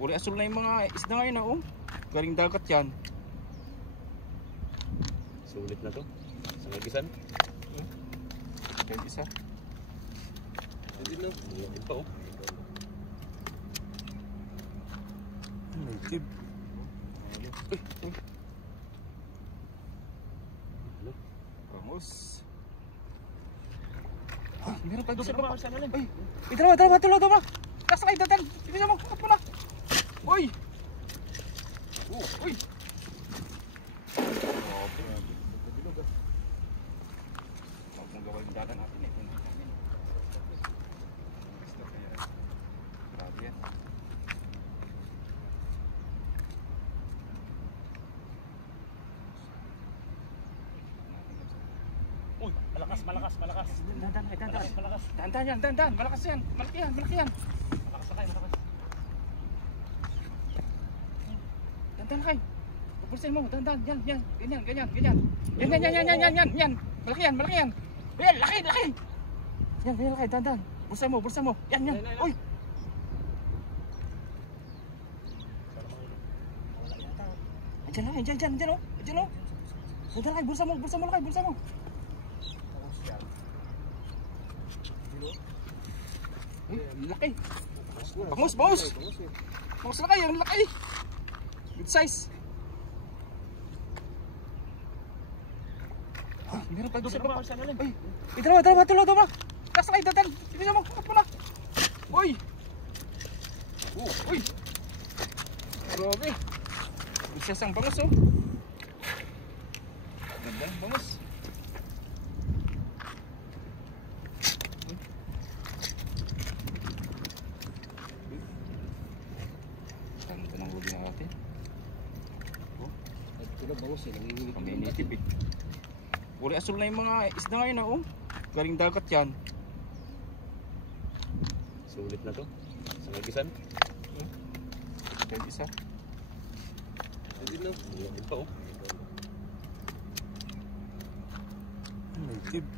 Kulay asul na yung mga isda ngayon, oh. Galing dagat yan. Sulit na to. Sa magisan. Yan isa. Hindi na. Hindi pa, oh. Native. Vamos. Meron pa doon sa baba. Ay, dalawa. Kasa kayo, datan. Ibigay mo, kapag mo na. Uy! Uy! Huwag mong gawin yung datan natin eh. Grabe yan. Uy, malakas. Dandan. Malakas yan. Malaki yan. Malakas na kayo. Dandan kayo. Pupulsin mo. Dandan. Yan. Ganyan. Yan. Malaki yan. Yan, laki. Yan, laki. Dandan. Bulsa mo. Yan. Uy. Andiyan, oh. Dandan kayo. Bulsa mo. Laki. Bangus. Bangus na kayo, laki. Good size. Meron pa doon sa baba. Ay, dalawa. Kasa kayo, datan. Ibigay mo, kapag mo na. Uy. Grabe. Isasang bangus, oh. Gandang bangus. Ganda ng huli natin. Kami native eh. Kulay asul na yung mga isda ngayon, oh. Galing dagat yan. Sulit na to. Sa magisan. Yan isa. Hindi na. Hindi pa, oh. Native.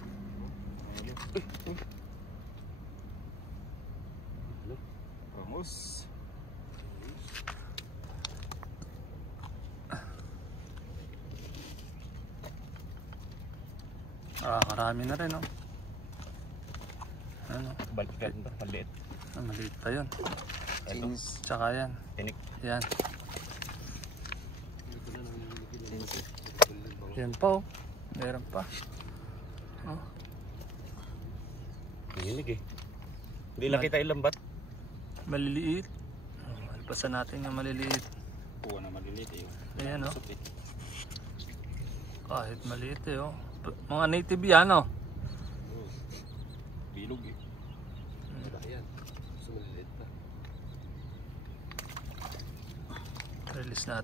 Vamos. Marami na rin, oh. Ano? Balikan ba? Maliit. Maliit pa yun. Ito. Tsaka yan. Tinik. Yan. Yan pa, oh. Meron pa. Oh. Tinik eh. Hindi lang kita ilambat. Maliliit. Alpasan natin yung maliliit. Kuha na maliliit eh. Ayan, oh. Kahit maliit eh, oh. Mga native yan, oh. Bilog eh. Ayan. Sumaliliit pa. Release natin.